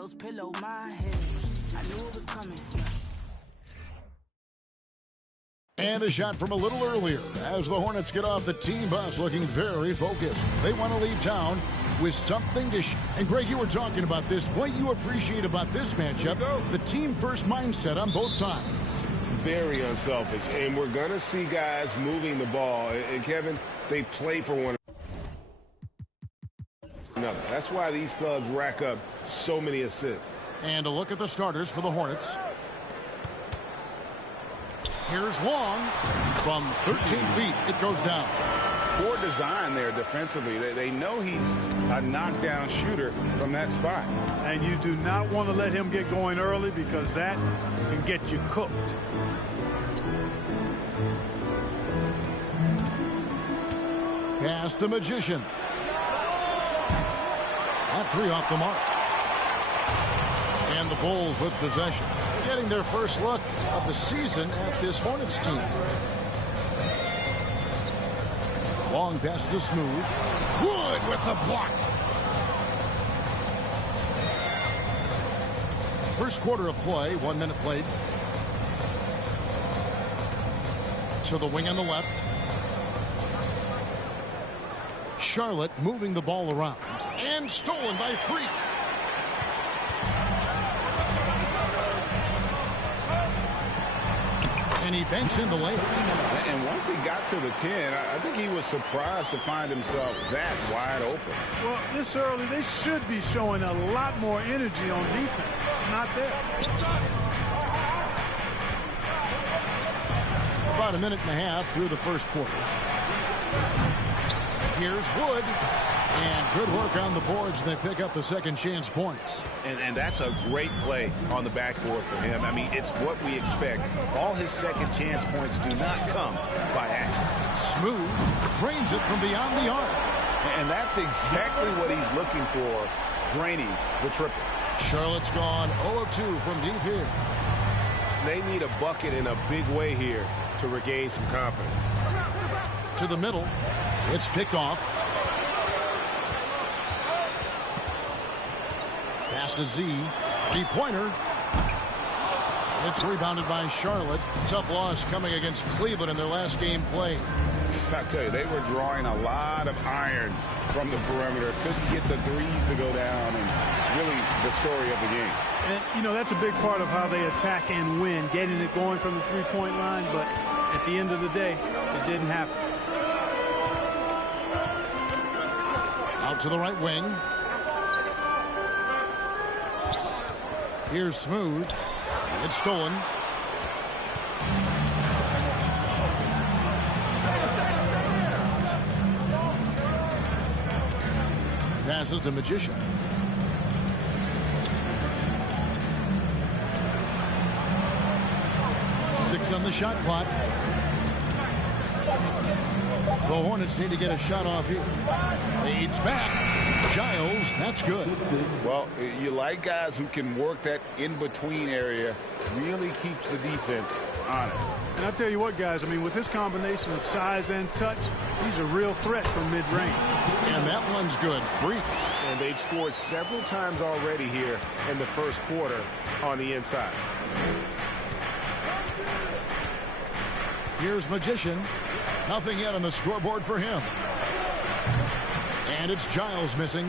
Those pillow my head. I knew it was coming. And a shot from a little earlier as the Hornets get off the team bus looking very focused. They want to leave town with something to and Greg, you were talking about this. What you appreciate about this matchup, the team-first mindset on both sides. Very unselfish, and we're going to see guys moving the ball. And, Kevin, they play for one another. That's why these clubs rack up so many assists. And a look at the starters for the Hornets. Here's Long from 13 feet. It goes down. Poor design there defensively. They know he's a knockdown shooter from that spot. And you do not want to let him get going early because that can get you cooked. Pass the Magician. That three off the mark. And the Bulls with possession, getting their first look of the season at this Hornets team. Long pass to Smooth. Wood with the block. First quarter of play, 1 minute played. To the wing on the left. Charlotte moving the ball around. And stolen by Freak. And he banks in the layup. And once he got to the 10, I think he was surprised to find himself that wide open. Well, this early, they should be showing a lot more energy on defense. It's not there. About a minute and a half through the first quarter. Here's Wood. And good work on the boards. They pick up the second chance points. And that's a great play on the backboard for him. I mean, it's what we expect. All his second chance points do not come by accident. Smooth drains it from beyond the arc. And that's exactly what he's looking for, draining the triple. Charlotte's gone 0 of 2 from deep here. They need a bucket in a big way here to regain some confidence. To the middle. It's picked off. Pass to Z. Three-pointer. It's rebounded by Charlotte. Tough loss coming against Cleveland in their last game played. I tell you, they were drawing a lot of iron from the perimeter. Couldn't get the threes to go down, and really the story of the game. And, you know, that's a big part of how they attack and win, getting it going from the three-point line, but at the end of the day, it didn't happen. Out to the right wing. Here's Smooth. It's stolen. Passes to Magician. Six on the shot clock. The Hornets need to get a shot off here. Fades back. Giles, that's good. Well, you like guys who can work that in-between area. Really keeps the defense honest. And I tell you what, guys, I mean, with this combination of size and touch, he's a real threat from mid-range. And that one's good. Freak. And they've scored several times already here in the first quarter on the inside. Here's Magician. Nothing yet on the scoreboard for him. And it's Giles missing.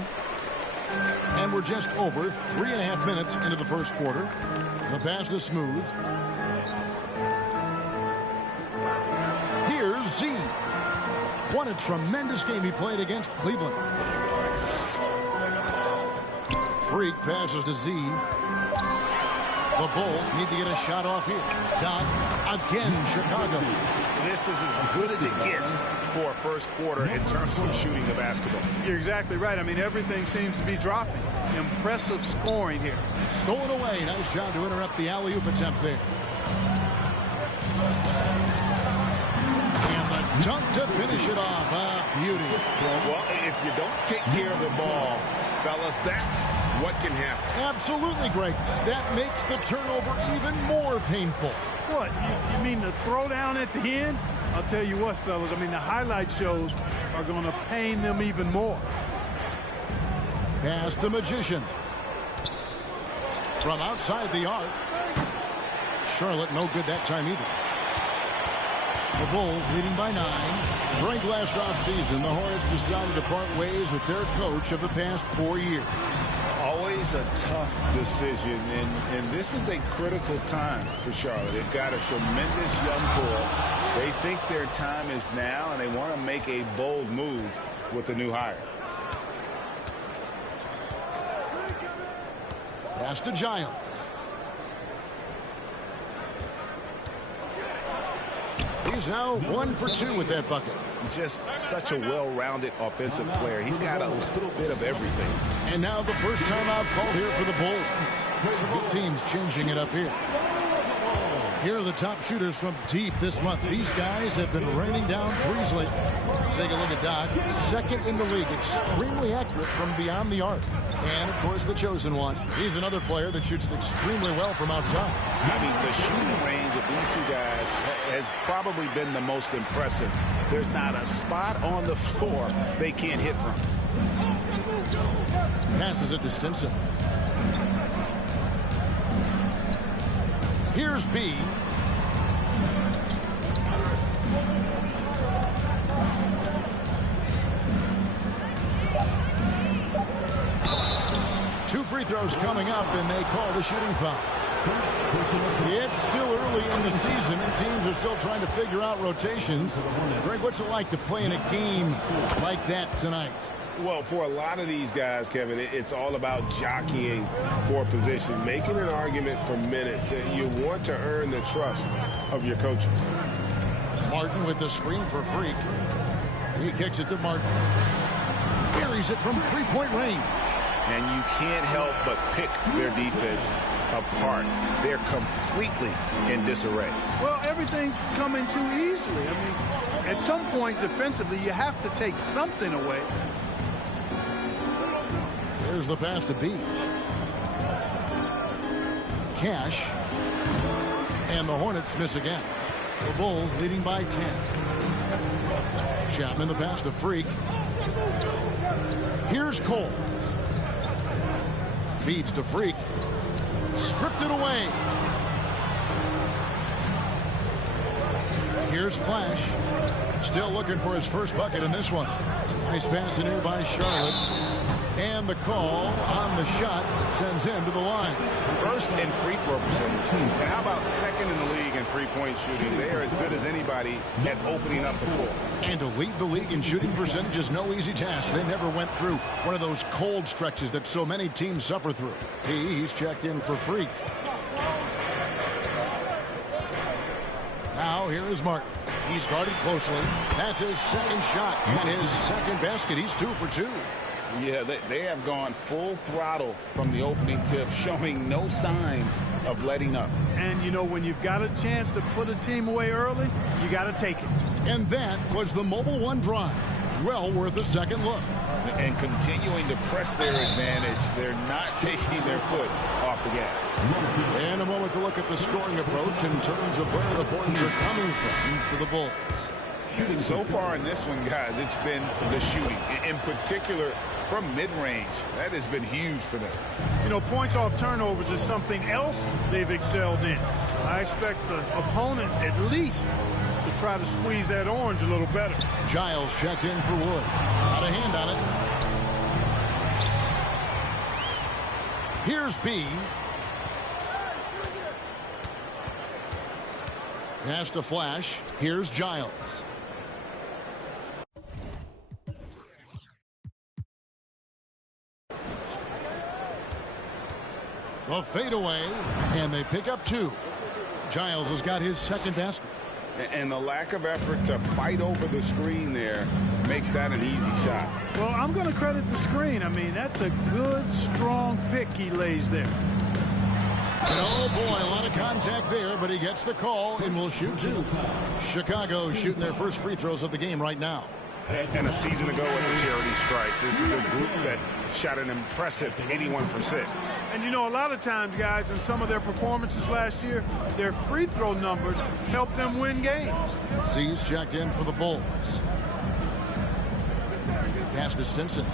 And we're just over 3.5 minutes into the first quarter. The pass is Smooth. Here's Z. What a tremendous game he played against Cleveland. Freak passes to Z. The Bulls need to get a shot off here. Dot again, Chicago. This is as good as it gets for a first quarter in terms of shooting the basketball. You're exactly right. I mean, everything seems to be dropping. Impressive scoring here. Stolen away. Nice job to interrupt the alley-oop attempt there. And the dunk to finish it off. Ah, beauty. Well, if you don't take care of the ball, fellas, that's what can happen. Absolutely, Greg. That makes the turnover even more painful. What? You mean the throwdown at the end? I'll tell you what, fellas. I mean, the highlight shows are going to pain them even more. Pass the Magician. From outside the arc. Charlotte no good that time either. The Bulls leading by 9. During last offseason, the Hornets decided to part ways with their coach of the past 4 years. Always a tough decision, and this is a critical time for Charlotte. They've got a tremendous young core. They think their time is now, and they want to make a bold move with the new hire. Pass to Giles. He's now 1 for 2 with that bucket. Just such a well-rounded offensive player. He's got a little bit of everything. And now the first timeout called here for the Bulls. Several teams changing it up here. Here are the top shooters from deep this month. These guys have been raining down threes lately. Take a look at Doc. Second in the league. Extremely accurate from beyond the arc. And, of course, the chosen one. He's another player that shoots extremely well from outside. I mean, the shooting range of these two guys has probably been the most impressive. There's not a spot on the floor they can't hit from. Passes it to Stinson. Here's B. Two free throws coming up, and they call the shooting foul. It's still early in the season, and teams are still trying to figure out rotations. Greg, what's it like to play in a game like that tonight? Well, for a lot of these guys, Kevin, it's all about jockeying for position, making an argument for minutes. You want to earn the trust of your coaches. Martin with the screen for Freak. He kicks it to Martin. Buries it from three-point range. And you can't help but pick their defense apart. They're completely in disarray. Well, everything's coming too easily. I mean, at some point defensively, you have to take something away. There's the pass to B. Cash. And the Hornets miss again. The Bulls leading by 10. Chapman the pass to Freak. Here's Cole. Feeds to Freak. Stripped it away. Here's Flash. Still looking for his first bucket in this one. Nice pass in here by Charlotte. And the call on the shot sends him to the line. First in free throw percentage. And how about second in the league in three-point shooting? They are as good as anybody at opening up the floor. And to lead the league in shooting percentage is no easy task. They never went through one of those cold stretches that so many teams suffer through. He's checked in for Freak. Now here is Martin. He's guarded closely. That's his second shot and his second basket. He's 2 for 2. Yeah, they have gone full throttle from the opening tip, showing no signs of letting up. And, you know, when you've got a chance to put a team away early, you got to take it. And that was the Mobile One drive. Well worth a second look. And continuing to press their advantage, they're not taking their foot off the gas. And a moment to look at the scoring approach in terms of where the points are coming from for the Bulls. So far in this one, guys, it's been the shooting. In particular, from mid-range. That has been huge for them. You know, points off turnovers is something else they've excelled in. I expect the opponent at least to try to squeeze that orange a little better. Giles checked in for Wood. Got a hand on it. Here's B. Pass to Flash. Here's Giles. A fadeaway, and they pick up 2. Giles has got his second basket. And the lack of effort to fight over the screen there makes that an easy shot. Well, I'm going to credit the screen. I mean, that's a good, strong pick he lays there. And oh, boy, a lot of contact there, but he gets the call and will shoot 2. Chicago shooting their first free throws of the game right now. And a season ago at the charity strike, this is a group that shot an impressive 81%. And, you know, a lot of times, guys, in some of their performances last year, their free throw numbers helped them win games. Z's checked in for the Bulls. Pass to Stinson.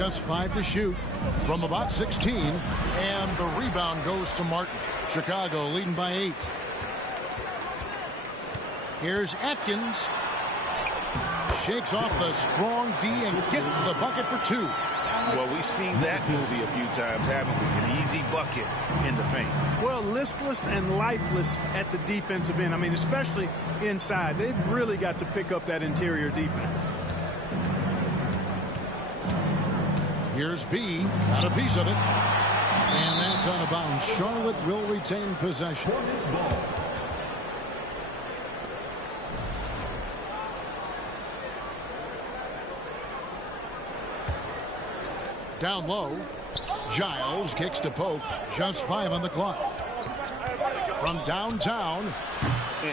Just 5 to shoot from about 16. And the rebound goes to Martin. Chicago leading by 8. Here's Atkins. Shakes off the strong D and gets to the bucket for 2. Well, we've seen that movie a few times, haven't we? An easy bucket in the paint. Well, listless and lifeless at the defensive end. I mean, especially inside. They've really got to pick up that interior defense. Here's B. Got a piece of it. And that's out of bounds. Charlotte will retain possession. Down low. Giles kicks to Pope. Just 5 on the clock. From downtown.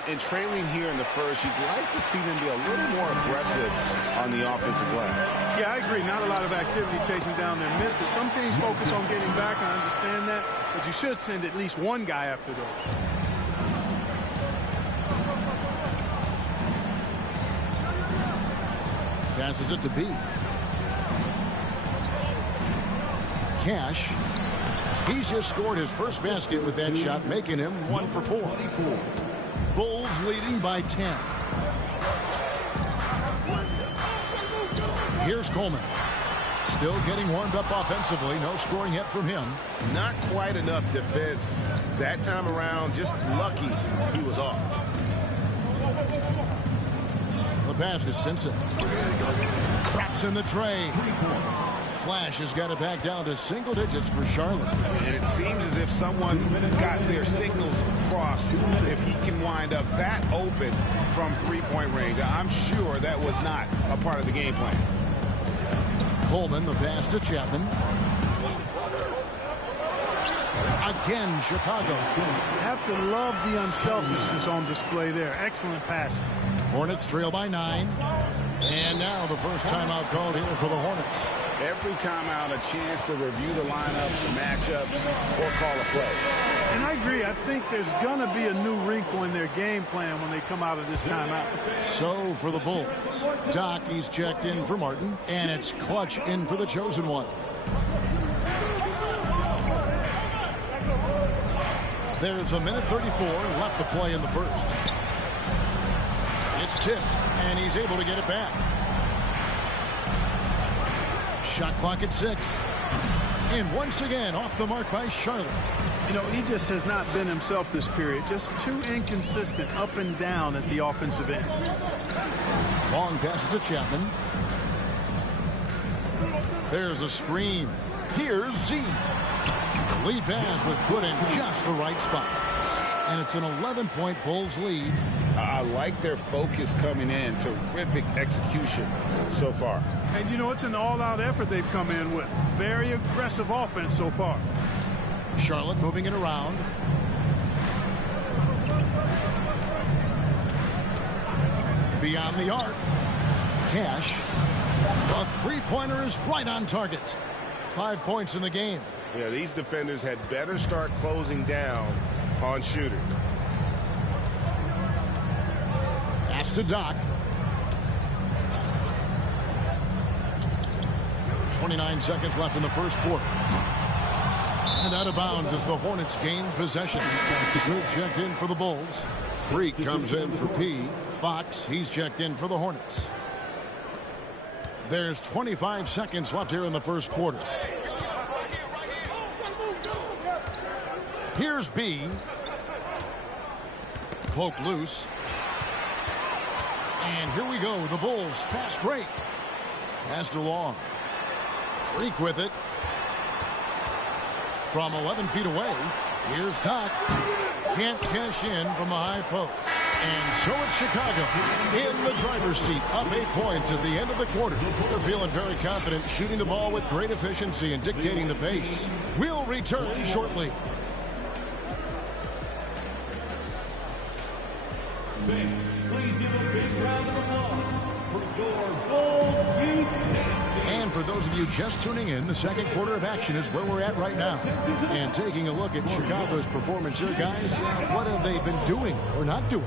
And trailing here in the first, you'd like to see them be a little more aggressive on the offensive glass. Yeah, I agree. Not a lot of activity chasing down their misses. Some teams focus on getting back. I understand that. But you should send at least one guy after those. Passes it to B. Cash. He's just scored his first basket with that shot, making him 1 for 4. Bulls leading by 10. Here's Coleman. Still getting warmed up offensively. No scoring yet from him. Not quite enough defense that time around. Just lucky he was off. The pass to Stinson. Traps in the tray. Flash has got it back down to single digits for Charlotte. And it seems as if someone got their signals crossed. If he can wind up that open from three-point range, I'm sure that was not a part of the game plan. Coleman, the pass to Chapman. Again, Chicago. You have to love the unselfishness on display there. Excellent pass. Hornets trail by 9. And now the first timeout called here for the Hornets. Every timeout, a chance to review the lineups, matchups, or call a play. And I agree. I think there's going to be a new wrinkle in their game plan when they come out of this timeout. So for the Bulls, Doc, he's checked in for Martin, and it's Clutch in for the chosen one. There's a minute 34 left to play in the first. It's tipped, and he's able to get it back. Shot clock at 6. And once again, off the mark by Charlotte. You know, he just has not been himself this period. Just too inconsistent up and down at the offensive end. Long passes to Chapman. There's a screen. Here's Z. The lead pass was put in just the right spot. And it's an 11-point Bulls lead. I like their focus coming in. Terrific execution so far. And, you know, it's an all-out effort they've come in with. Very aggressive offense so far. Charlotte moving it around. Beyond the arc. Cash. The three-pointer is right on target. 5 points in the game. Yeah, these defenders had better start closing down on shooting. Pass to Doc. 29 seconds left in the first quarter. And out of bounds as the Hornets gain possession. Smooth checked in for the Bulls. Freak comes in for P. Fox, he's checked in for the Hornets. There's 25 seconds left here in the first quarter. Here's B. Cloak loose. And here we go. The Bulls fast break. Pass to Long. Freak with it. From 11 feet away. Here's Doc. Can't cash in from the high post. And so it's Chicago in the driver's seat, up 8 points at the end of the quarter. They're feeling very confident, shooting the ball with great efficiency and dictating the pace. We'll return shortly. Please give a big round of applause for your Bulls youth. And for those of you just tuning in, the second quarter of action is where we're at right now. And taking a look at Chicago's performance here, guys, what have they been doing or not doing?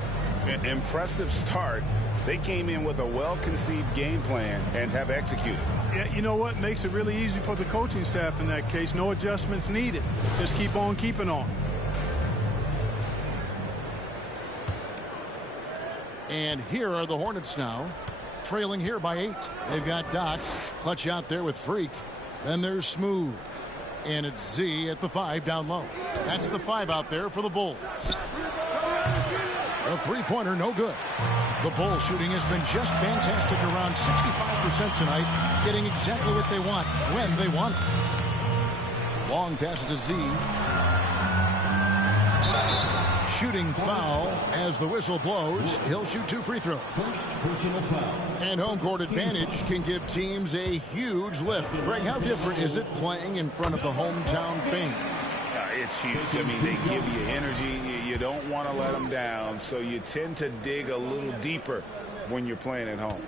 Impressive start They came in with a well-conceived game plan and have executed. Yeah, you know what? Makes it really easy for the coaching staff in that case. No adjustments needed. Just keep on keeping on. And here are the Hornets now, trailing here by 8. They've got Doc. Clutch out there with Freak. Then there's Smooth. And it's Z at the 5 down low. That's the 5 out there for the Bulls. The three-pointer, no good. The Bulls shooting has been just fantastic, around 65% tonight, getting exactly what they want when they want it. Long passes to Z. Shooting foul as the whistle blows. He'll shoot 2 free throws. First personal foul. And home court advantage can give teams a huge lift. Greg, how different is it playing in front of the hometown fans? It's huge. I mean, they give you energy. You don't want to let them down, so you tend to dig a little deeper when you're playing at home.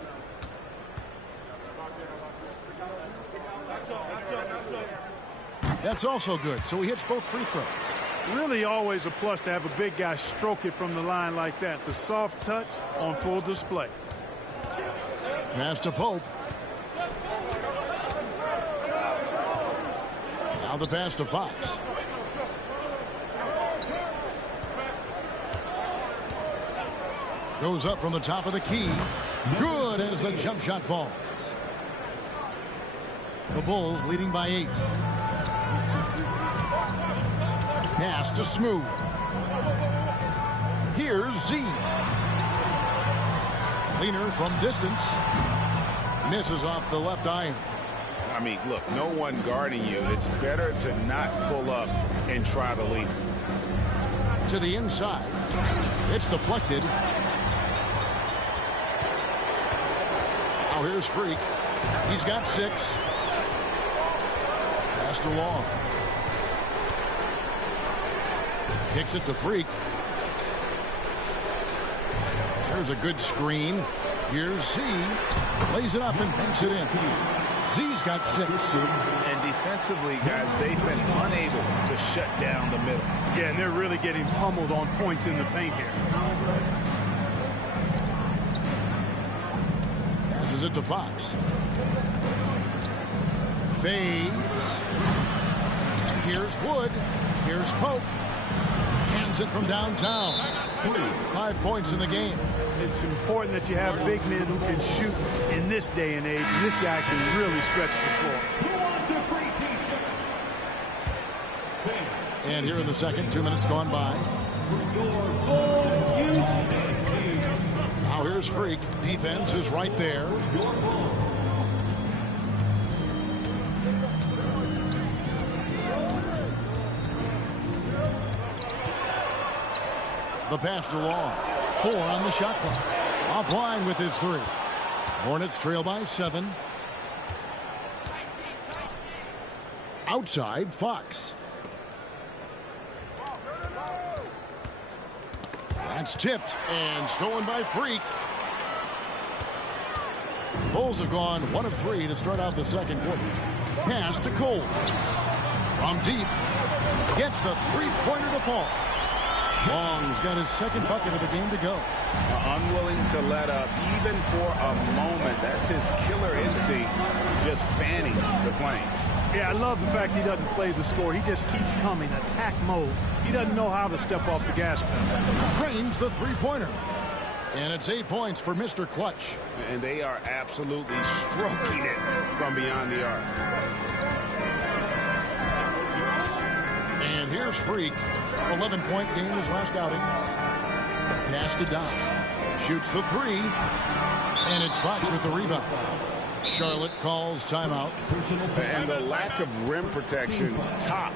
That's also good. So he hits both free throws. Really always a plus to have a big guy stroke it from the line like that. The soft touch on full display. Pass to Pope. Now the pass to Fox. Goes up from the top of the key. Good as the jump shot falls. The Bulls leading by 8. Pass to Smooth. Here's Z. Leaner from distance. Misses off the left iron. I mean, look, no one guarding you. It's better to not pull up and try to lead. To the inside. It's deflected. Now here's Freak. He's got 6. Pass to Long. Kicks it to Freak. There's a good screen. Here's Z. Lays it up and banks it in. Z's got 6. And defensively, guys, they've been unable to shut down the middle. Yeah, and they're really getting pummeled on points in the paint here. Passes it to Fox. Fades. And here's Wood. Here's Pope. Cans it from downtown. 5 points in the game. It's important that you have big men who can shoot in this day and age, and this guy can really stretch the floor. And here in the second, 2 minutes gone by. Now here's Freak. Defense is right there. The pass to Long. 4 on the shot clock. Offline with his 3. Hornets trail by 7. Outside, Fox. That's tipped and stolen by Freak. Bulls have gone 1 of 3 to start out the second quarter. Pass to Cole. From deep. Gets the three-pointer to fall. Long's got his second bucket of the game to go. Unwilling to let up even for a moment. That's his killer instinct, just fanning the flame. Yeah, I love the fact he doesn't play the score. He just keeps coming, attack mode. He doesn't know how to step off the gas pedal. Drains the three-pointer. And it's 8 points for Mr. Clutch. And they are absolutely stroking it from beyond the arc. And here's Freak. 11-point game his last outing. Pass to Doc. Shoots the 3. And it's Fox with the rebound. Charlotte calls timeout. And the lack of rim protection, top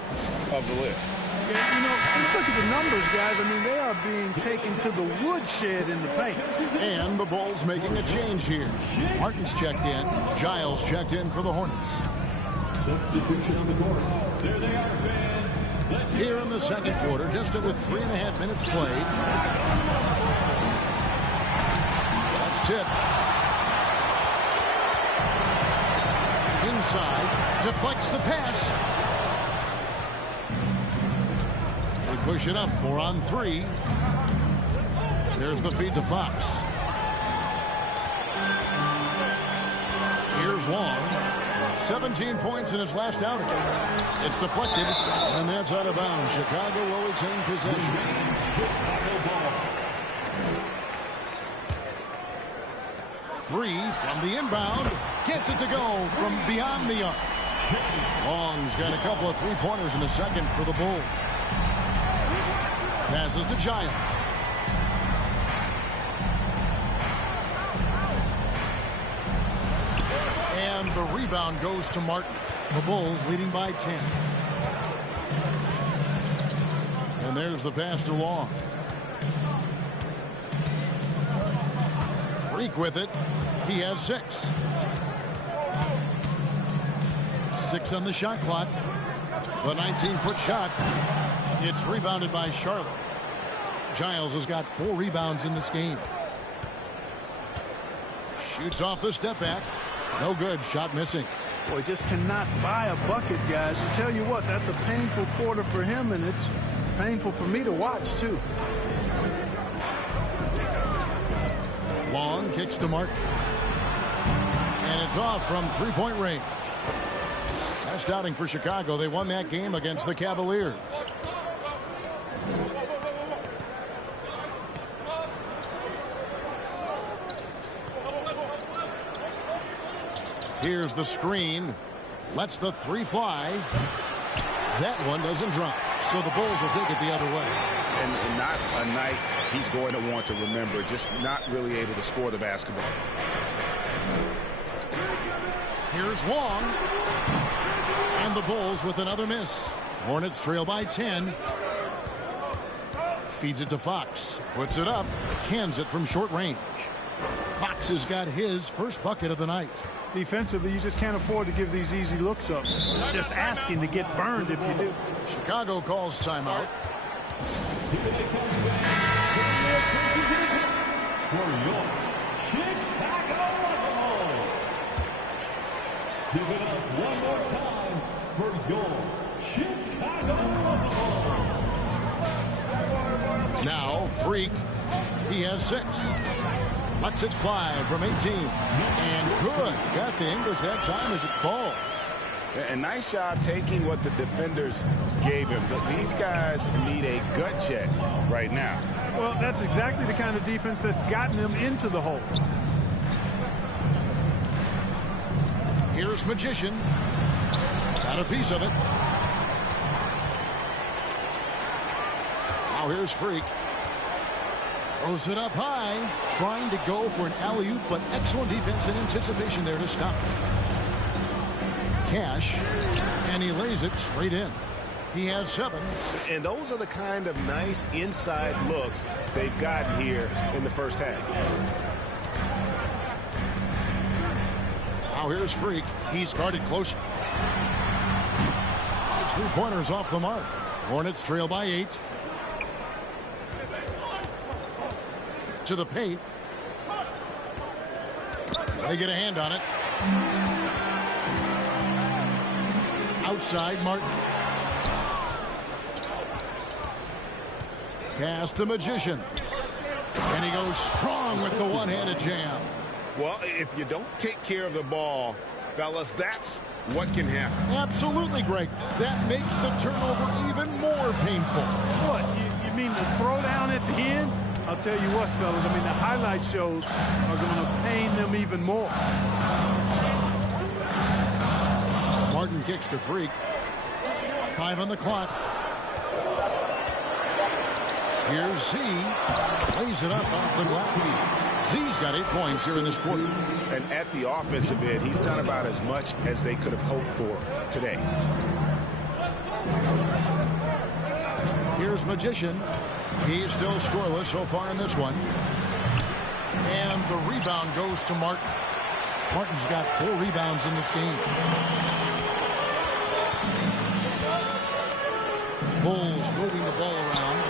of the list. Yeah, you know, just look at the numbers, guys. I mean, they are being taken to the woodshed in the paint. And the Bulls making a change here. Martin's checked in. Giles checked in for the Hornets. Substitution on the court. There they are, fans. Here in the second quarter, just over 3.5 minutes played. That's tipped. Inside, deflects the pass. They push it up, 4 on 3. There's the feed to Fox. Long. 17 points in his last outing. It's deflected, and that's out of bounds. Chicago will retain possession. Three from the inbound. Gets it to go from beyond the arc. Long's got a couple of three-pointers in the second for the Bulls. Passes to Giles. And the rebound goes to Martin. The Bulls leading by 10. And there's the pass to Long. Freak with it. He has 6. 6 on the shot clock. The 19-foot shot. It's rebounded by Charlotte. Giles has got 4 rebounds in this game. Shoots off the step back. No good. Shot missing. Boy, just cannot buy a bucket, guys. I tell you what, that's a painful quarter for him, and it's painful for me to watch, too. Long kicks to Martin. And it's off from three-point range. Last outing for Chicago. They won that game against the Cavaliers. Here's the screen. Lets the 3 fly. That one doesn't drop. So the Bulls will take it the other way. And not a night he's going to want to remember. Just not really able to score the basketball. Here's Long. And the Bulls with another miss. Hornets trail by 10. Feeds it to Fox. Puts it up. Cans it from short range. Fox has got his first bucket of the night. Defensively, you just can't afford to give these easy looks up. Just asking to get burned if you do. Chicago calls timeout. For your Chicago Bulls. Give it up one more time for your Chicago Bulls. Now, Freak. He has 6. Lets it fly from 18. And good. Got the English that time as it falls. A nice job taking what the defenders gave him. But these guys need a gut check right now. Well, that's exactly the kind of defense that's gotten them into the hole. Here's Magician. Got a piece of it. Now here's Freak. Throws it up high. Trying to go for an alley-oop, but excellent defense and anticipation there to stop. Cash. And he lays it straight in. He has 7. And those are the kind of nice inside looks they've gotten here in the first half. Now here's Freak. He's guarded closer. His 3-pointers off the mark. Hornets trail by 8. To the paint. They get a hand on it. Outside, Martin. Pass to Magician. And he goes strong with the one-handed jam. Well, if you don't take care of the ball, fellas, that's what can happen. Absolutely, Greg. That makes the turnover even more painful. What? You mean the throwdown at the end? I'll tell you what, fellas. I mean, the highlight shows are going to pain them even more. Martin kicks to Freak. 5 on the clock. Here's Z. Lays it up off the glass. Z's got 8 points here in this quarter. And at the offensive end, he's done about as much as they could have hoped for today. Here's Magician. He's still scoreless so far in this one. And the rebound goes to Martin. Martin's got 4 rebounds in this game. Bulls moving the ball around.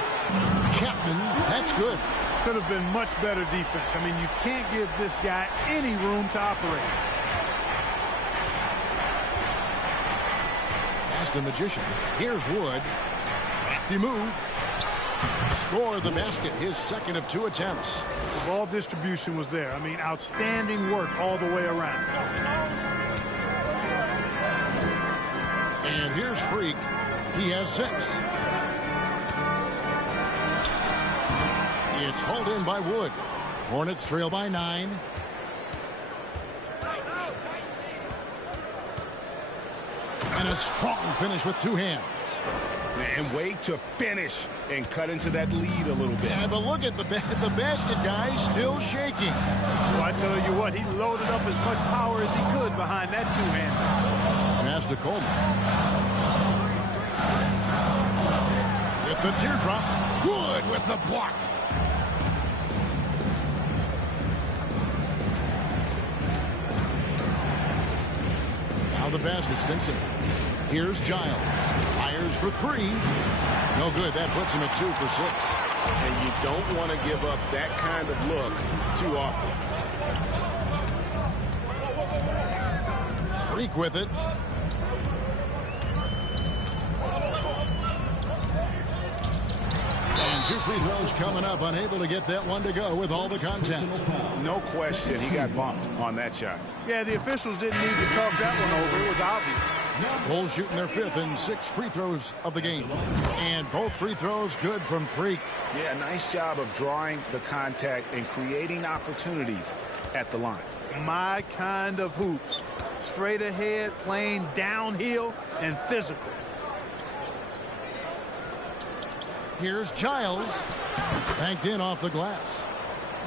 Chapman, that's good. Could have been much better defense. I mean, you can't give this guy any room to operate. Pass to Magician. Here's Wood. Crafty move. Score the basket, his second of 2 attempts. The ball distribution was there. I mean, outstanding work all the way around. And here's Freak. He has 6. It's hauled in by Wood. Hornets trail by 9. And a strong finish with 2 hands. And wait to finish and cut into that lead a little bit. Yeah, but look at the basket guy still shaking. Well, I tell you what, he loaded up as much power as he could behind that 2-hander. Pass to Coleman. With the teardrop. Wood with the block. Now the basket, Stinson. Here's Giles. Fires for 3. No good. That puts him at 2 for 6. And you don't want to give up that kind of look too often. Freak with it. And 2 free throws coming up. Unable to get that one to go with all the contact. No question he got bumped on that shot. Yeah, the officials didn't need to talk that one over. It was obvious. Bulls shooting their 5th and 6th free throws of the game. And both free throws good from Freak. Yeah, nice job of drawing the contact and creating opportunities at the line. My kind of hoops. Straight ahead, playing downhill, and physical. Here's Giles. Banked in off the glass.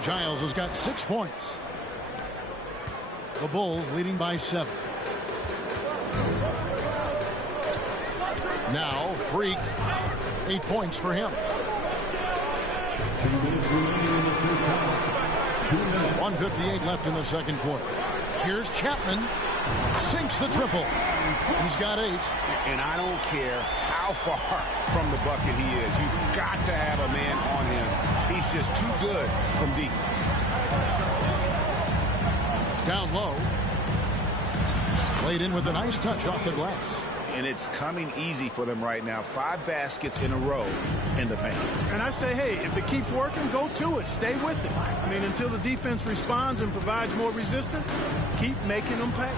Giles has got 6 points. The Bulls leading by 7. Now Freak. 8 points for him. 1:58 left in the second quarter. Here's Chapman. Sinks the triple. He's got 8. And I don't care how far from the bucket he is. You've got to have a man on him. He's just too good from deep. Down low. Laid in with a nice touch off the glass. And it's coming easy for them right now. 5 baskets in a row in the paint. And I say, hey, if it keeps working, go to it. Stay with it. I mean, until the defense responds and provides more resistance, keep making them pay.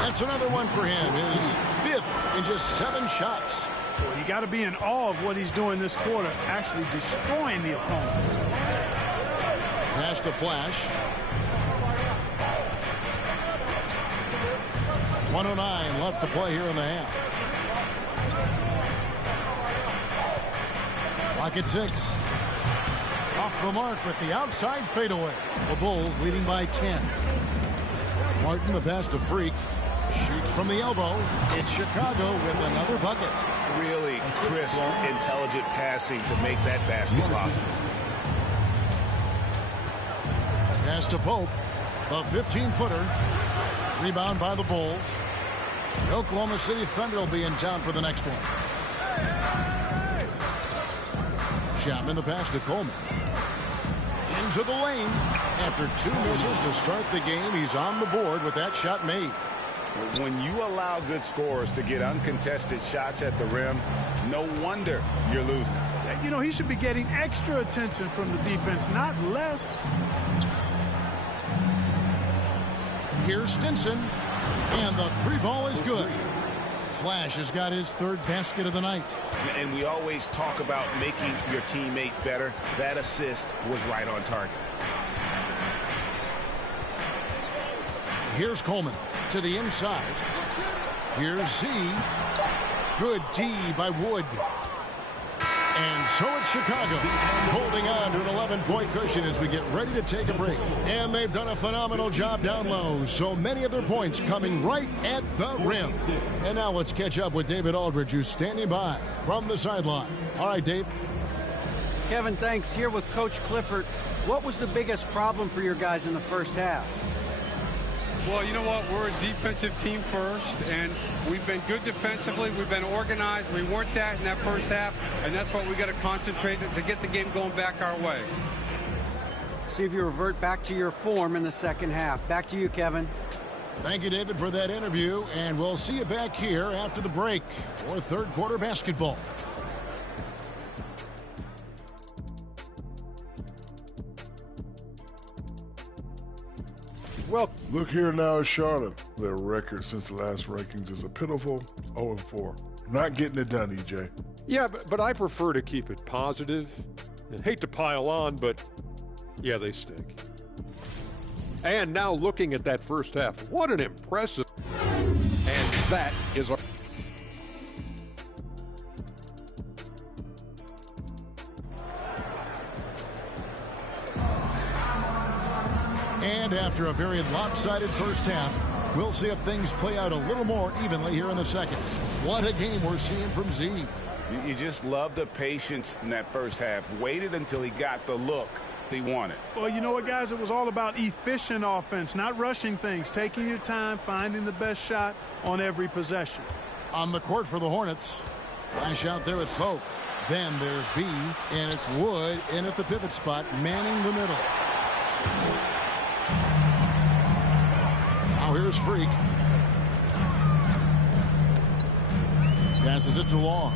That's another one for him. His 5th in just 7 shots. Well, you got to be in awe of what he's doing this quarter, actually destroying the opponent. Pass to Flash. 1:09 left to play here in the half. Clock at 6. Off the mark with the outside fadeaway. The Bulls leading by 10. Martin, the pass to Freak. Shoots from the elbow. It's Chicago with another bucket. Really crisp, intelligent passing to make that basket possible. Pass to Pope. The 15-footer. Rebound by the Bulls. The Oklahoma City Thunder will be in town for the next one. Chapman, the pass to Coleman. Into the lane. After 2 misses to start the game, he's on the board with that shot made. When you allow good scorers to get uncontested shots at the rim, no wonder you're losing. You know, he should be getting extra attention from the defense, not less. Here's Stinson. And the 3-ball is good. Flash has got his 3rd basket of the night. And we always talk about making your teammate better. That assist was right on target. Here's Coleman to the inside. Here's Z. Good D by Wood. And so it's Chicago holding on to an 11-point cushion as we get ready to take a break. And they've done a phenomenal job down low. So many of their points coming right at the rim. And now let's catch up with David Aldridge, who's standing by from the sideline. All right, Dave. Kevin, thanks. Here with Coach Clifford. What was the biggest problem for your guys in the first half? Well, you know what? We're a defensive team first, and we've been good defensively. We've been organized. We weren't that in that first half, and that's what we got to concentrate to get the game going back our way. See if you revert back to your form in the second half. Back to you, Kevin. Thank you, David, for that interview, and we'll see you back here after the break for 3rd quarter basketball. Look here now, Charlotte. Their record since the last rankings is a pitiful 0-4. Not getting it done, EJ. Yeah, but I prefer to keep it positive. I hate to pile on, but yeah, they stink. And now looking at that first half, what an impressive. And that is our. And after a very lopsided first half, we'll see if things play out a little more evenly here in the second. What a game we're seeing from Z. You just love the patience in that first half. Waited until he got the look he wanted. Well, you know what, guys? It was all about efficient offense, not rushing things, taking your time, finding the best shot on every possession. On the court for the Hornets. Flash out there at Pope. Then there's B, and it's Wood in at the pivot spot, manning the middle. Now here's Freak. Passes it to Long.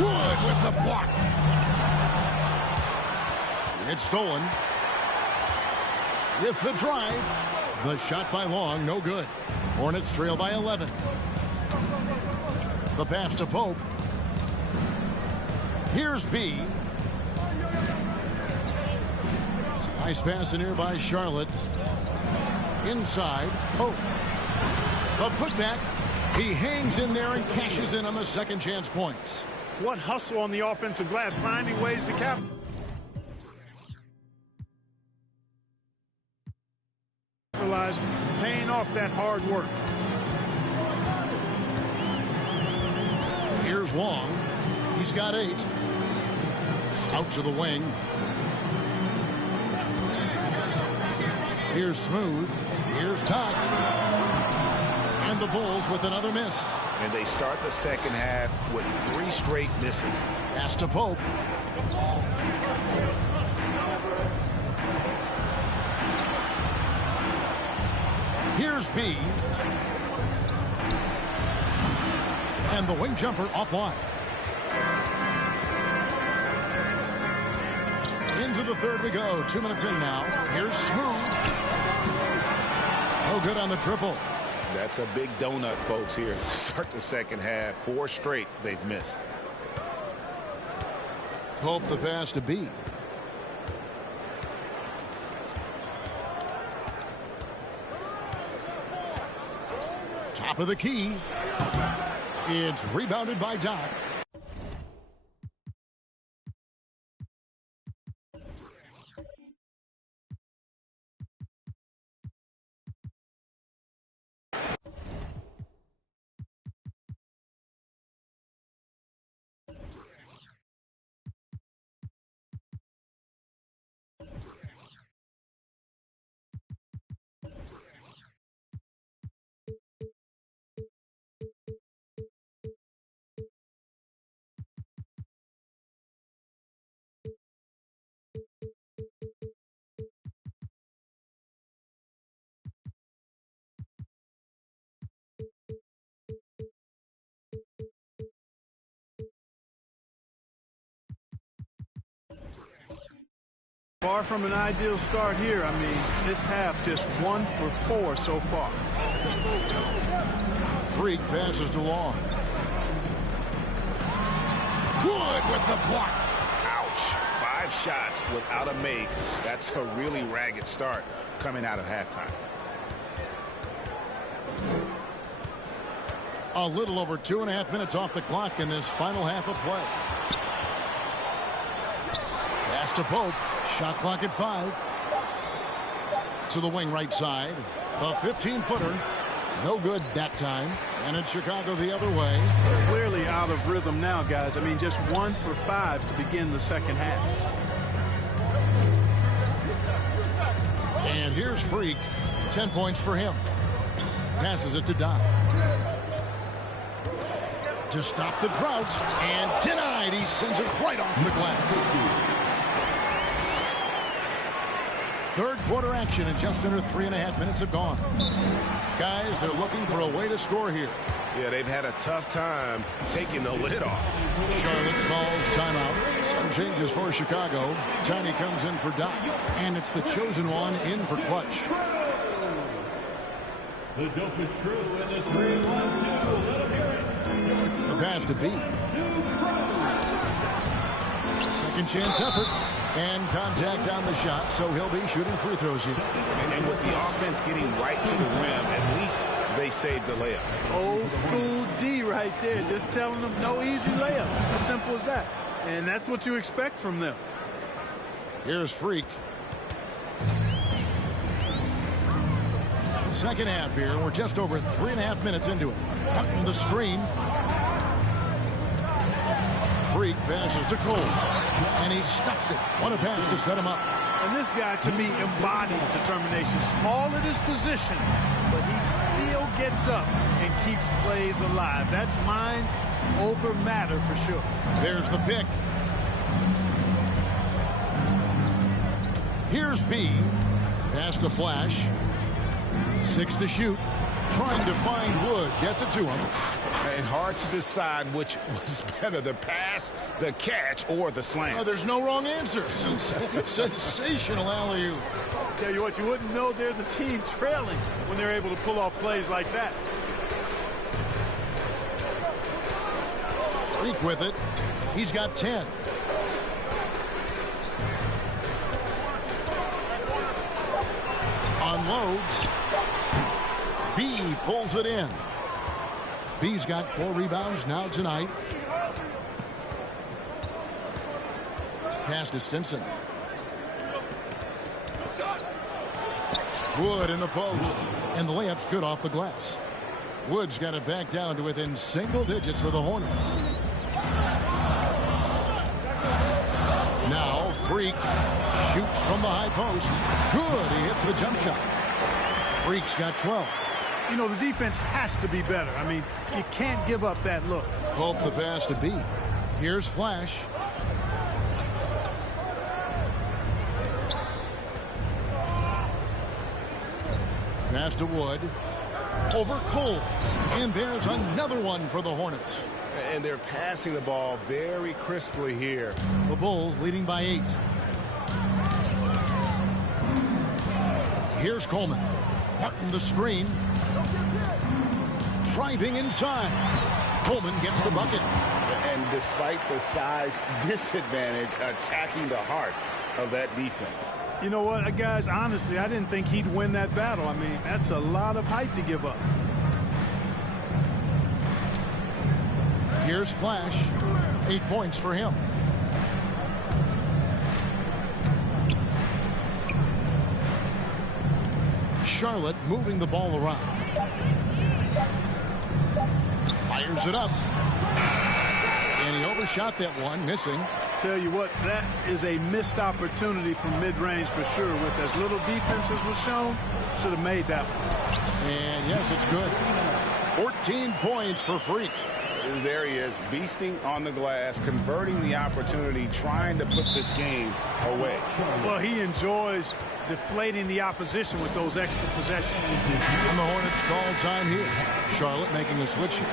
Wood with the block. It's stolen. With the drive. The shot by Long, no good. Hornets trail by 11. The pass to Pope. Here's B. Nice pass in here by Charlotte. Inside, Pope. The putback. He hangs in there and cashes in on the second chance points. What hustle on the offensive glass, finding ways to capitalize. Paying off that hard work. Here's Long. He's got 8. Out to the wing. Here's Smooth. Here's Todd. And the Bulls with another miss. And they start the second half with 3 straight misses. Pass to Pope. Here's B. And the wing jumper offline. Into the third we go. 2 minutes in now. Here's Smooth. No good on the triple. That's a big donut, folks, here. Start the second half. 4 straight they've missed. Pope the pass to B. Top of the key. It's rebounded by Doc. Far from an ideal start here. I mean, this half just 1 for 4 so far. Freak passes to Long. Wood with the block. Ouch. 5 shots without a make. That's a really ragged start coming out of halftime. A little over 2.5 minutes off the clock in this final half of play. Pass to Pope. Shot clock at 5. To the wing right side. A 15-footer. No good that time. And it's Chicago the other way. They're clearly out of rhythm now, guys. I mean, just 1 for 5 to begin the second half. And here's Freak. 10 points for him. Passes it to Doc. To stop the drought. And denied. He sends it right off the glass. Third quarter action, and just under 3.5 minutes have gone. Guys, they're looking for a way to score here. Yeah, they've had a tough time taking the lid off. Charlotte calls timeout. Some changes for Chicago. Tiny comes in for Doc. And it's the chosen one in for Clutch. The dopest crew in the 3-1-2. Let them hear it. The pass to B. Second chance effort. And contact on the shot, so he'll be shooting free throws here. And with the offense getting right to the rim, at least they saved the layup. Old school D right there, just telling them no easy layups. It's as simple as that. And that's what you expect from them. Here's Freak. Second half here. We're just over 3.5 minutes into it. Cutting the screen. Freak passes to Cole. And he stuffs it. What a pass to set him up. And this guy, to me, embodies determination. Small at his position, but he still gets up and keeps plays alive. That's mind over matter for sure. There's the pick. Here's B. Pass to Flash. 6 to shoot. Trying to find Wood. Gets it to him. And hard to decide which was better, the pass, the catch, or the slam. Oh, there's no wrong answer. Sensational alley-oop. Tell you what, you wouldn't know they're the team trailing when they're able to pull off plays like that. Freak with it. He's got 10. Unloads. B pulls it in. B's got 4 rebounds now tonight. Pass to Stinson. Wood in the post. And the layup's good off the glass. Wood's got it back down to within single digits for the Hornets. Now Freak shoots from the high post. Good. He hits the jump shot. Freak's got 12. You know, the defense has to be better. I mean, you can't give up that look. Hope the pass to B. Here's Flash. Pass to Wood. Over Cole. And there's another one for the Hornets. And they're passing the ball very crisply here. The Bulls leading by 8. Here's Coleman. Martin the screen. Driving inside. Coleman gets the bucket. And despite the size disadvantage, attacking the heart of that defense. You know what, guys, honestly, I didn't think he'd win that battle. I mean, that's a lot of height to give up. Here's Flash. 8 points for him. Charlotte moving the ball around. Fires it up. And he overshot that one, missing. Tell you what, that is a missed opportunity from mid-range for sure. With as little defense as was shown, should have made that one. And yes, it's good. 14 points for Freak. There he is, beasting on the glass, converting the opportunity, trying to put this game away. Well, he enjoys deflating the opposition with those extra possessions. And the Hornets call time here. Charlotte making a switch here.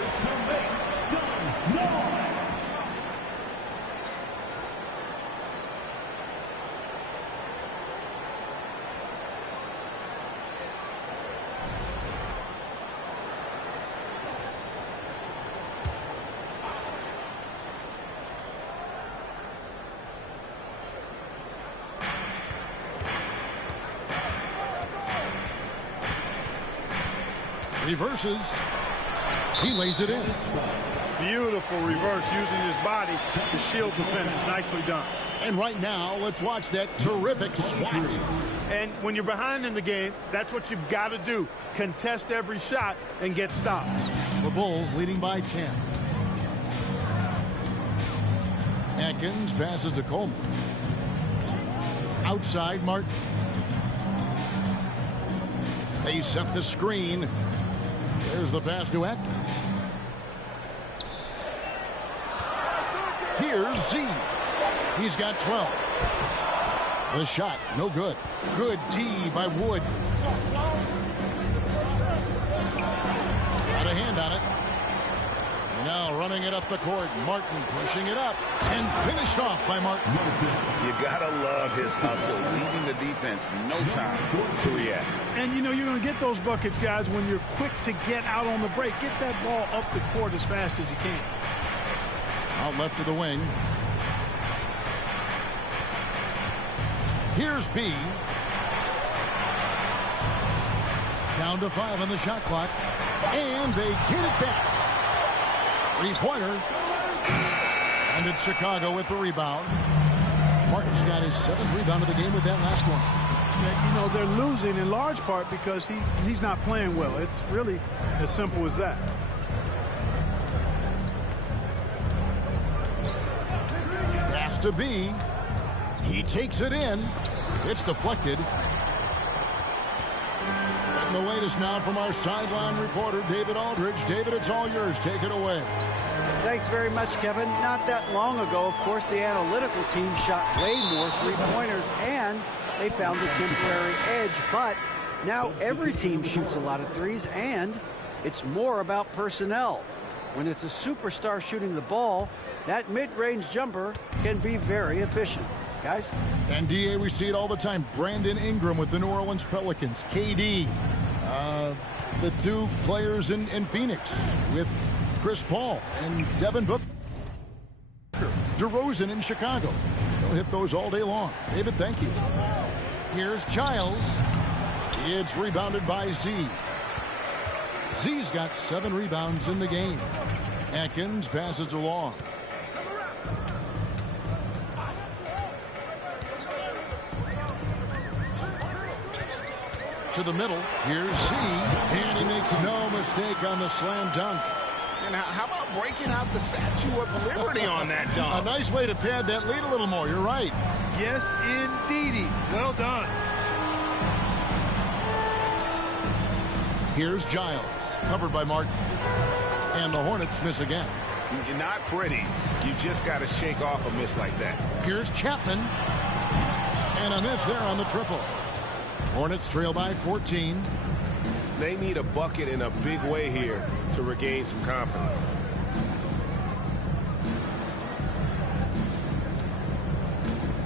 Reverses. He lays it in. Beautiful reverse, using his body to shield the finish. Nicely done. And right now, let's watch that terrific swat. And when you're behind in the game, that's what you've got to do. Contest every shot and get stops. The Bulls leading by 10. Atkins passes to Coleman. Outside, Martin. They set the screen. There's the pass to Atkins. Here's Z. He's got 12. The shot, no good. Good D by Wood. Got a hand on it. Now running it up the court. Martin pushing it up and finished off by Martin. You gotta love his hustle, leaving the defense no time to react. And you know you're going to get those buckets, guys, when you're quick to get out on the break. Get that ball up the court as fast as you can. Out left to the wing. Here's B. Down to 5 on the shot clock. And they get it back. Three-pointer. And it's Chicago with the rebound. Martin's got his 7th rebound of the game with that last one. Yeah, you know, they're losing in large part because he's not playing well. It's really as simple as that. Pass to B. He takes it in. It's deflected. And the latest now from our sideline reporter, David Aldridge. David, it's all yours. Take it away. Thanks very much, Kevin. Not that long ago, of course, the analytical team shot way more three-pointers, and they found a temporary edge. But now every team shoots a lot of threes, and it's more about personnel. When it's a superstar shooting the ball, that mid-range jumper can be very efficient. Guys? And DA, we see it all the time. Brandon Ingram with the New Orleans Pelicans. KD. The two players in Phoenix with Chris Paul and Devin Booker. DeRozan in Chicago. They'll hit those all day long. David, thank you. Here's Childs. It's rebounded by Z. Z's got 7 rebounds in the game. Atkins passes along. To the middle. Here's Z. And he makes no mistake on the slam dunk. And how about breaking out the Statue of Liberty on that dunk? A nice way to pad that lead a little more. You're right. Yes, indeedy. Well done. Here's Giles. Covered by Martin. And the Hornets miss again. You're not pretty. You just got to shake off a miss like that. Here's Chapman. And a miss there on the triple. Hornets trail by 14. They need a bucket in a big way here to regain some confidence.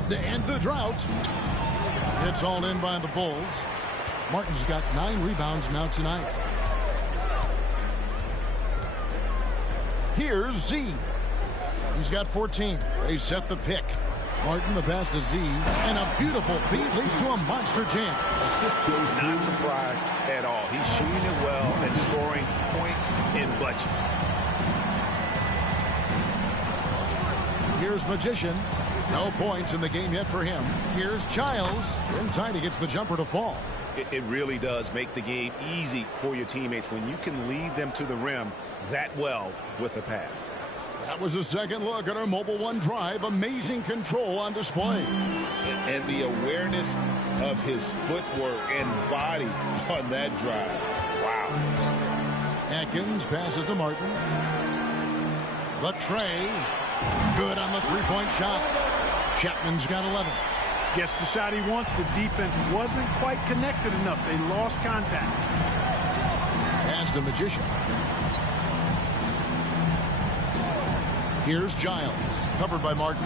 To end the drought. It's all in by the Bulls. Martin's got 9 rebounds now tonight. Here's Z. He's got 14. They set the pick. Martin the pass to Z. And a beautiful feed leads to a monster jam. Not surprised at all. He's shooting it well and scoring points in bunches. Here's Magician. No points in the game yet for him. Here's Childs. In time, he gets the jumper to fall. It really does make the game easy for your teammates when you can lead them to the rim that well with a pass. That was a second look at our Mobile One drive. Amazing control on display. And the awareness of his footwork and body on that drive. Wow. Atkins passes to Martin. The tray. Good on the three-point shot. Chapman's got 11. Gets the shot he wants. The defense wasn't quite connected enough. They lost contact. Pass to Magician. Here's Giles. Covered by Martin.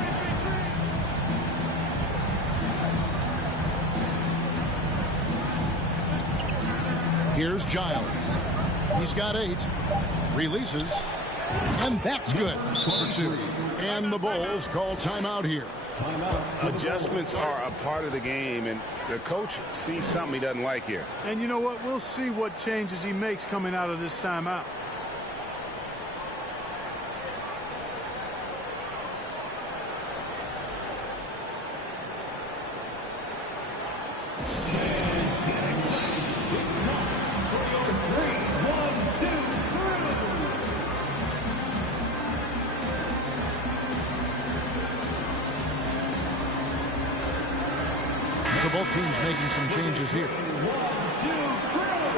Here's Giles. He's got 8. Releases. And that's good for 2. And the Bulls call timeout here. Adjustments are a part of the game, and the coach sees something he doesn't like here. And you know what? We'll see what changes he makes coming out of this timeout. So both teams making some changes here.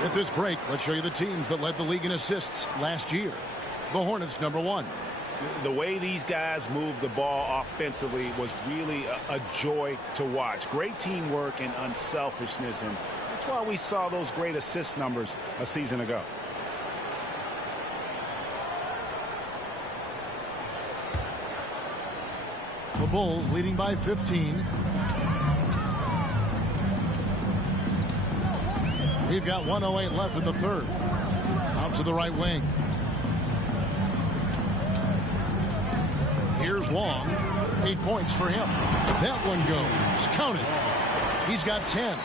At this break, let's show you the teams that led the league in assists last year. The Hornets, #1. The way these guys move the ball offensively was really a joy to watch. Great teamwork and unselfishness, and that's why we saw those great assist numbers a season ago. Bulls leading by 15. We've got 1:08 left in the third. Out to the right wing. Here's Long. 8 points for him. That one goes. Counted. He's got 10.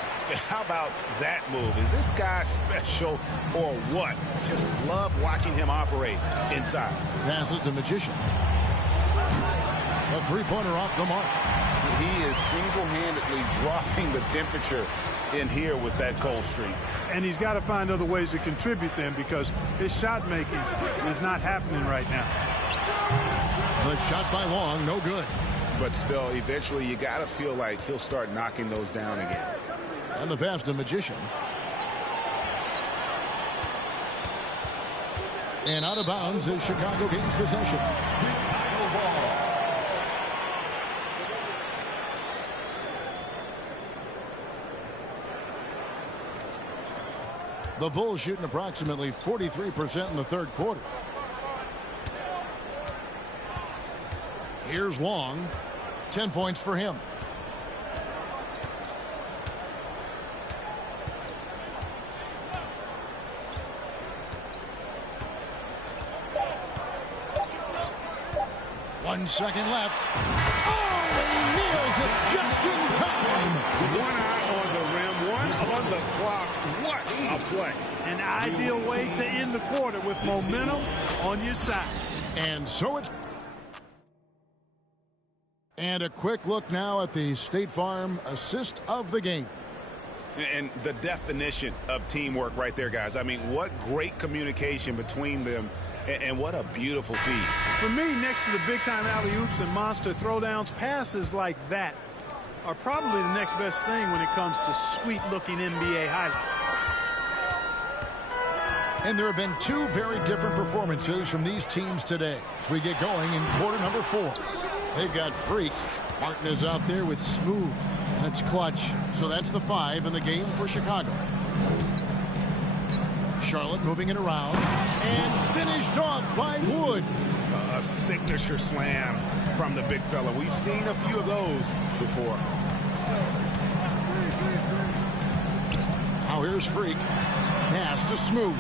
How about that move? Is this guy special or what? Just love watching him operate inside. Passes to Magician. A three-pointer off the mark. He is single-handedly dropping the temperature in here with that cold streak. And he's got to find other ways to contribute then, because his shot making is not happening right now. The shot by Long, no good. But still, eventually you got to feel like he'll start knocking those down again. And the pass to Magician. And out of bounds as Chicago gains possession. The Bulls shooting approximately 43% in the third quarter. Here's Long. 10 points for him. One second left. Oh, and he nails it just in time. One eye on the rim, one on the clock. What a play. An ideal way to end the quarter with momentum on your side. And so it's... And a quick look now at the State Farm assist of the game. And the definition of teamwork right there, guys. I mean, what great communication between them, and what a beautiful feed. For me, next to the big-time alley-oops and monster throwdowns, passes like that are probably the next best thing when it comes to sweet-looking NBA highlights. And there have been two very different performances from these teams today as we get going in quarter number 4. They've got Freak. Martin is out there with Smooth, and it's clutch. So that's the 5 in the game for Chicago. Charlotte moving it around and finished off by Wood. A signature slam from the big fella. We've seen a few of those before. Now here's Freak. Pass to Smooth.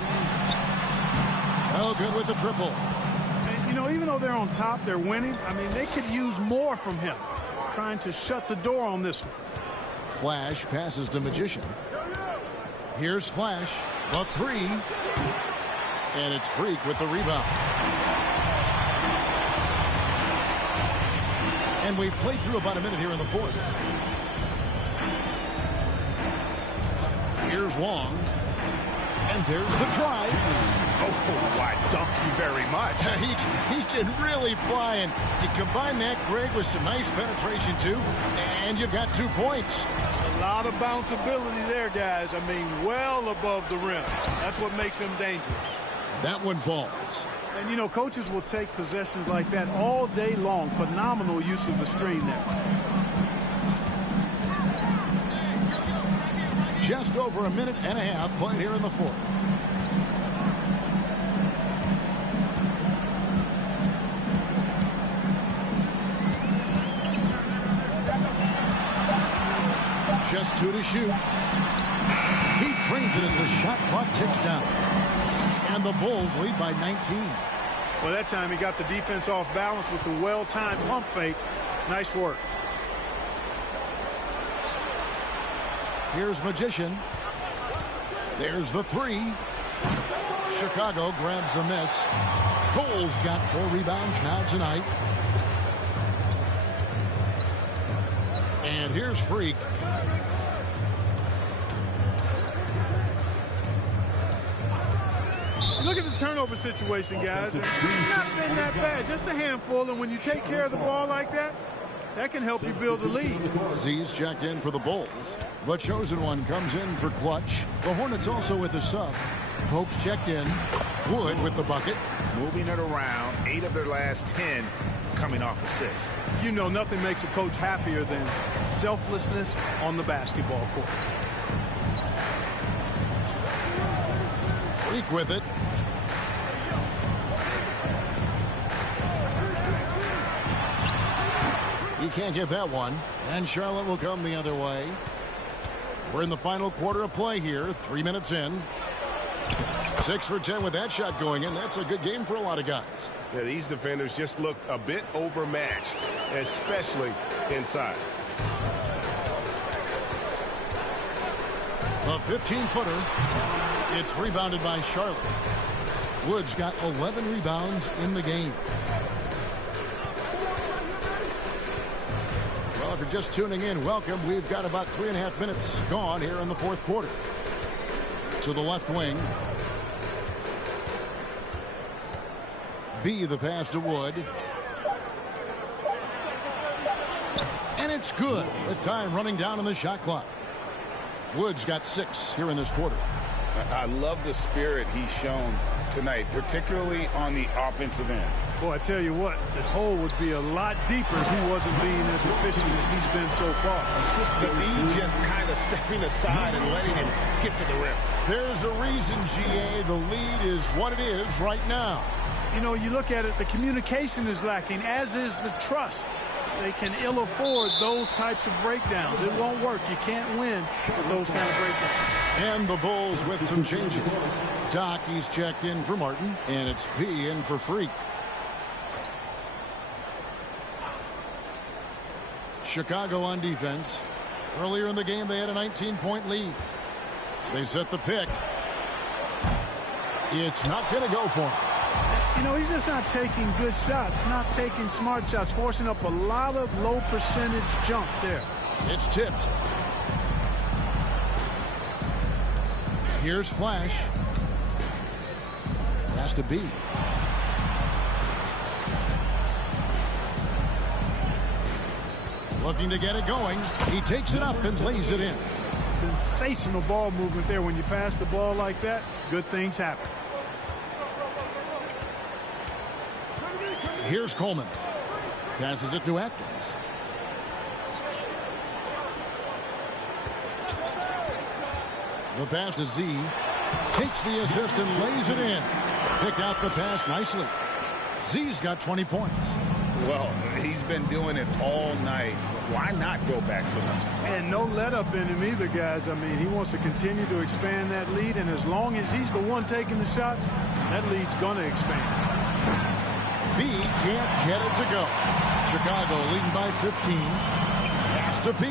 Oh, good with the triple. And, you know, even though they're on top, they're winning. I mean, they could use more from him. Trying to shut the door on this one. Flash passes to Magician. Here's Flash. The 3. And it's Freak with the rebound. And we've played through about a minute here in the fourth. Here's Long. And there's the drive. Oh, why, thank you very much. He can really fly, and you combine that, Greg, with some nice penetration, too, and you've got 2 points. A lot of bounceability there, guys. I mean, well above the rim. That's what makes him dangerous. That one falls. And, you know, coaches will take possessions like that all day long. Phenomenal use of the screen there. Just over a minute and a half played here in the fourth. Just 2 to shoot. He drains it as the shot clock ticks down. And the Bulls lead by 19. Well, that time he got the defense off balance with the well-timed pump fake. Nice work. Here's Magician. There's the 3. Chicago grabs the miss. Cole's got 4 rebounds now tonight. And here's Freak. Look at the turnover situation, guys. It's not been that bad, just a handful. And when you take care of the ball like that, that can help you build a lead. Z's checked in for the Bulls. The chosen one comes in for clutch. The Hornets also with the sub. Pope's checked in. Wood with the bucket. Moving it around. 8 of their last 10 coming off assists. You know, nothing makes a coach happier than selflessness on the basketball court. Freak with it. He can't get that one. And Charlotte will come the other way. We're in the final quarter of play here. 3 minutes in. 6 for 10 with that shot going in. That's a good game for a lot of guys. Yeah, these defenders just looked a bit overmatched, especially inside. A 15-footer. It's rebounded by Charlotte. Woods got 11 rebounds in the game. Well, if you're just tuning in, welcome. We've got about 3.5 minutes gone here in the fourth quarter. To the left wing. B, the pass to Wood. And it's good with time running down on the shot clock. Woods got 6 here in this quarter. I love the spirit he's shown tonight, particularly on the offensive end. Boy, I tell you what, the hole would be a lot deeper if he wasn't being as efficient as he's been so far. The lead just kind of stepping aside and letting him get to the rim. There's a reason, GA, the lead is what it is right now. You know, you look at it, the communication is lacking, as is the trust. They can ill afford those types of breakdowns. It won't work. You can't win with those kind of breakdowns. And the Bulls with some changes. Doc, he's checked in for Martin, and it's P in for Freak. Chicago on defense. Earlier in the game, they had a 19-point lead. They set the pick. It's not going to go for him. You know, he's just not taking good shots, not taking smart shots, forcing up a lot of low percentage jump there. It's tipped. Here's Flash. Has to be. Looking to get it going. He takes it up and lays it in. Sensational ball movement there. When you pass the ball like that, good things happen. Here's Coleman. Passes it to Atkins. The pass to Z. Takes the assist and lays it in. Picked out the pass nicely. Z's got 20 points. Well, he's been doing it all night. Why not go back to him? And no let up in him either, guys. I mean, he wants to continue to expand that lead, and as long as he's the one taking the shots, that lead's going to expand. B can't get it to go. Chicago leading by 15. Pass to B.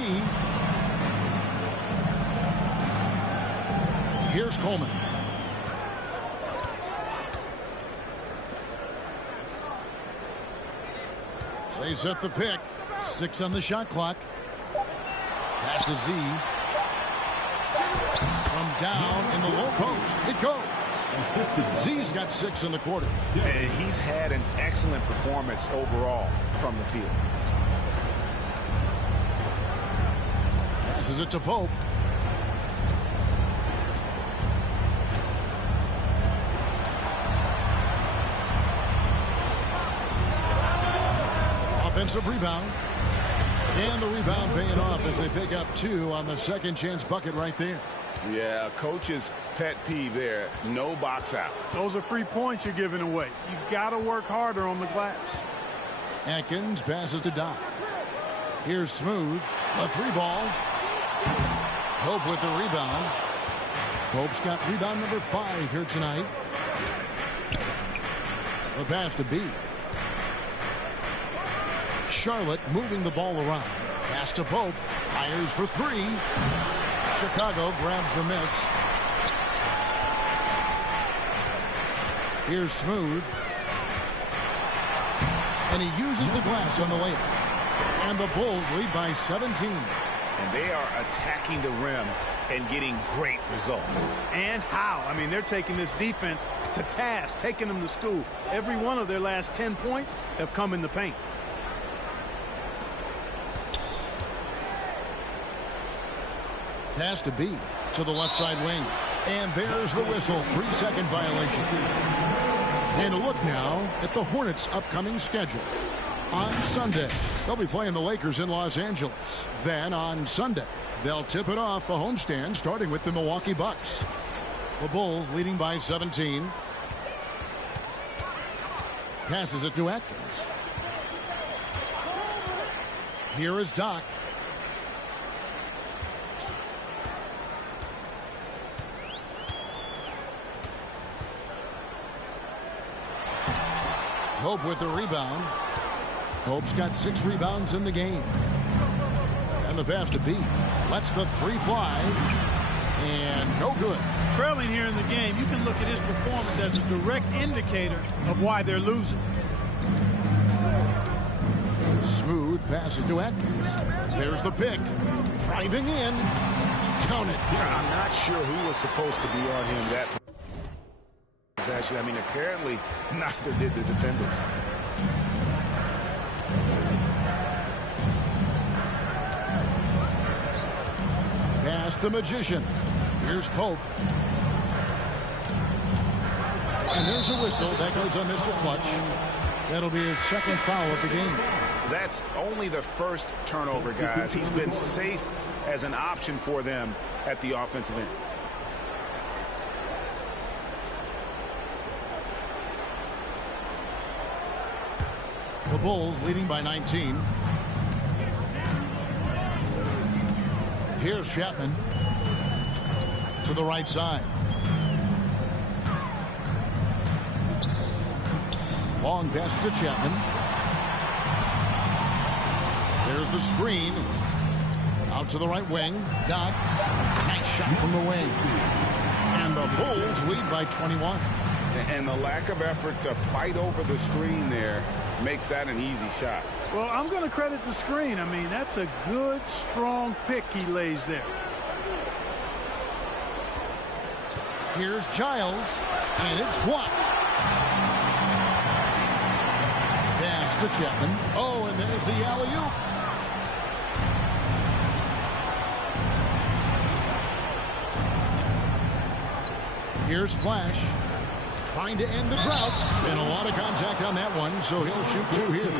Here's Coleman. They set the pick. 6 on the shot clock. Pass to Z. From down in the low post. It goes. Z's got 6 in the quarter. And he's had an excellent performance overall from the field. Passes it to Pope. Offensive rebound. And the rebound paying off as they pick up 2 on the second chance bucket right there. Yeah, coach's pet peeve there. No box out. Those are free points you're giving away. You got to work harder on the glass. Atkins passes to Doc. Here's Smooth. A 3-ball. Pope with the rebound. Pope's got rebound number 5 here tonight. The pass to B. Charlotte moving the ball around. Pass to Pope. Fires for 3. Chicago grabs the miss. Here's Smooth. And he uses the glass on the layup. And the Bulls lead by 17. And they are attacking the rim and getting great results. And how? I mean, they're taking this defense to task, taking them to school. Every one of their last 10 points have come in the paint. Pass to B to the left side wing. And there's the whistle. 3-second violation. And a look now at the Hornets' upcoming schedule. On Sunday, they'll be playing the Lakers in Los Angeles. Then on Sunday, they'll tip it off a homestand starting with the Milwaukee Bucks. The Bulls leading by 17. Passes it to Atkins. Here is Doc. Pope with the rebound. Pope's got 6 rebounds in the game. And the pass to B. Lets the 3 fly. And no good. Trailing here in the game, you can look at his performance as a direct indicator of why they're losing. Smooth passes to Atkins. There's the pick. Driving in. Count it. I'm not sure who was supposed to be on him that possession. I mean, apparently neither did the defenders. Pass the Magician. Here's Pope. And there's a whistle. That goes on Mr. Clutch. That'll be his second foul of the game. That's only the first turnover, guys. He's been safe as an option for them at the offensive end. The Bulls leading by 19. Here's Chapman to the right side. Long pass to Chapman. There's the screen. Out to the right wing. Doc. Nice shot from the wing. And the Bulls lead by 21. And the lack of effort to fight over the screen there makes that an easy shot. Well, I'm going to credit the screen. I mean, that's a good, strong pick he lays there. Here's Giles, and it's blocked. Pass to Chapman. Oh, and there's the alley-oop. Here's Flash. Trying to end the drought, and a lot of contact on that one, so he'll shoot 2 here.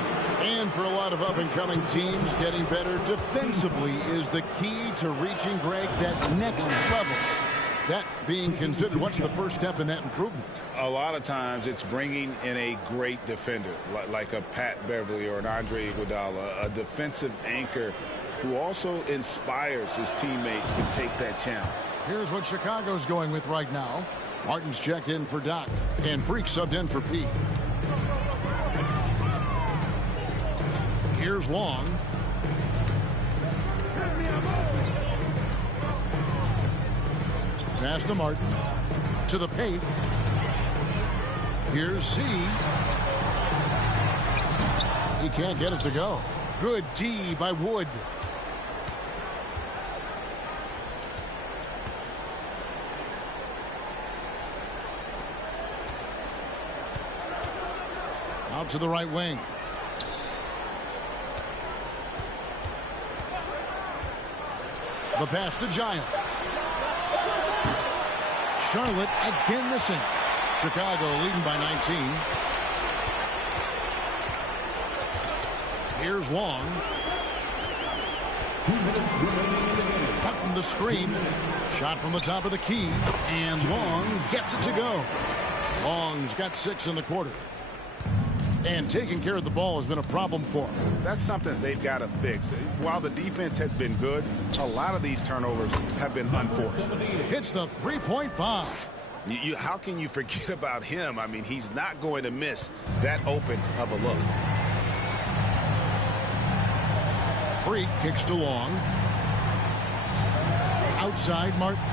And for a lot of up-and-coming teams, getting better defensively is the key to reaching, Greg, that next level. That being considered, what's the first step in that improvement? A lot of times it's bringing in a great defender, like a Pat Beverly or an Andre Iguodala, a defensive anchor who also inspires his teammates to take that challenge. Here's what Chicago's going with right now. Martin's checked in for Doc, and Freak subbed in for Pete. Here's Long. Pass to Martin. To the paint. Here's Z. He can't get it to go. Good D by Wood. Out to the right wing. The pass to Giles. Charlotte again missing. Chicago leading by 19. Here's Long. Cutting the screen. Shot from the top of the key. And Long gets it to go. Long's got 6 in the quarter. And taking care of the ball has been a problem for them. That's something they've got to fix. While the defense has been good, a lot of these turnovers have been unforced. Hits the three-point bomb. How can you forget about him? I mean, he's not going to miss that open of a look. Freak kicks to Long. Outside, Martin.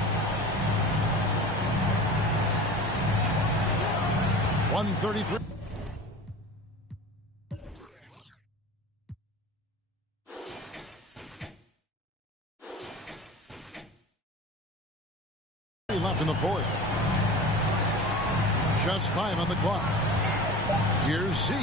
133. Left in the fourth. Just 5 on the clock. Here's Z.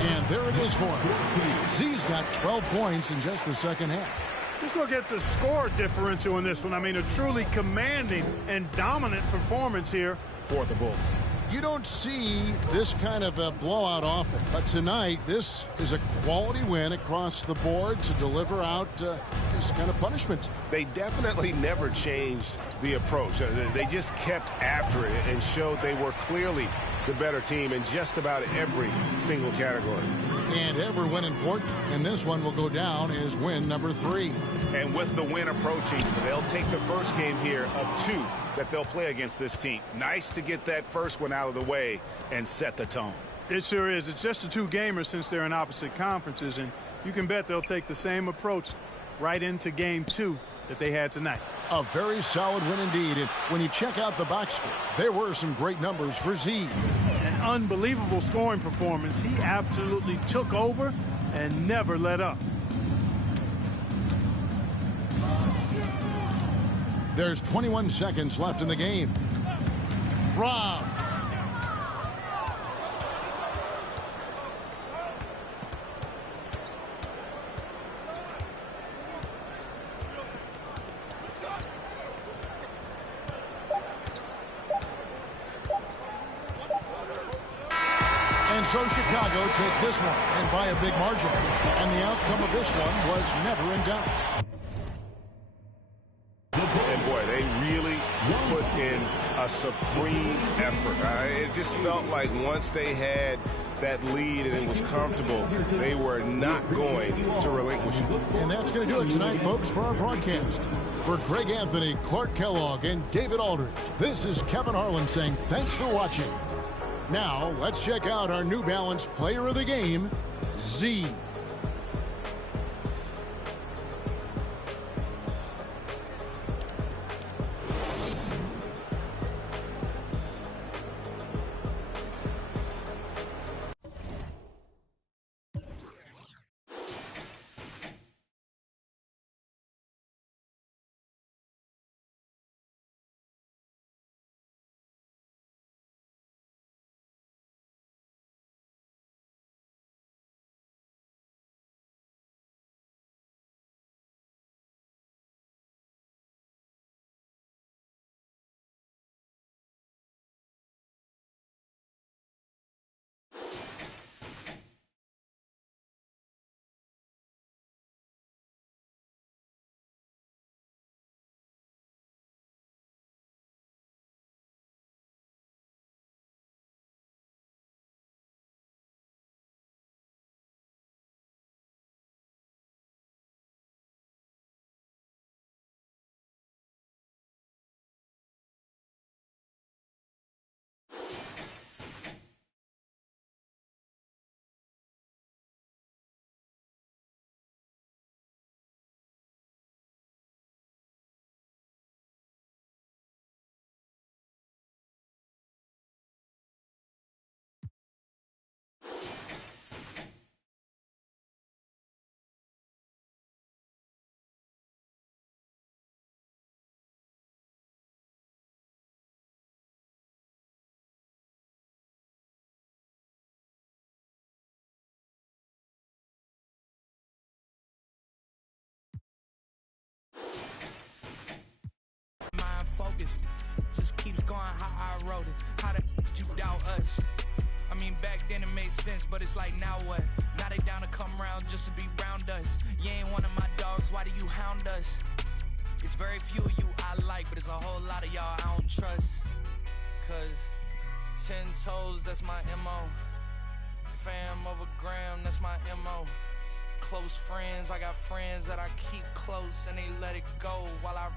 And there it is for him. Z's got 12 points in just the second half. Just look at the score differential in this one. I mean, a truly commanding and dominant performance here for the Bulls. You don't see this kind of a blowout often, but tonight this is a quality win across the board to deliver out this kind of punishment. They definitely never changed the approach. They just kept after it and showed they were clearly the better team in just about every single category. And every win important, and this one will go down as win number 3. And with the win approaching, they'll take the first game here of 2 that they'll play against this team. Nice to get that first one out of the way and set the tone. It sure is. It's just a 2-gamer since they're in opposite conferences, and you can bet they'll take the same approach right into game 2 that they had tonight. A very solid win indeed. And when you check out the box score, there were some great numbers for Z. An unbelievable scoring performance. He absolutely took over and never let up. There's 21 seconds left in the game. Rob. And so Chicago takes this one, and by a big margin. And the outcome of this one was never in doubt. And boy, they really put in a supreme effort. It just felt like once they had that lead and it was comfortable, they were not going to relinquish it. And that's going to do it tonight, folks, for our broadcast. For Greg Anthony, Clark Kellogg, and David Aldridge, this is Kevin Harlan saying thanks for watching. Now, let's check out our New Balance player of the game, Z. Just keeps going how I wrote it. How the you doubt us? I mean, back then it made sense, but it's like, now what? Now they down to come round just to be round us. You ain't one of my dogs, why do you hound us? It's very few of you I like, but it's a whole lot of y'all I don't trust. Cause 10 toes, that's my MO. Fam over gram, that's my MO. Close friends, I got friends that I keep close and they let it go while I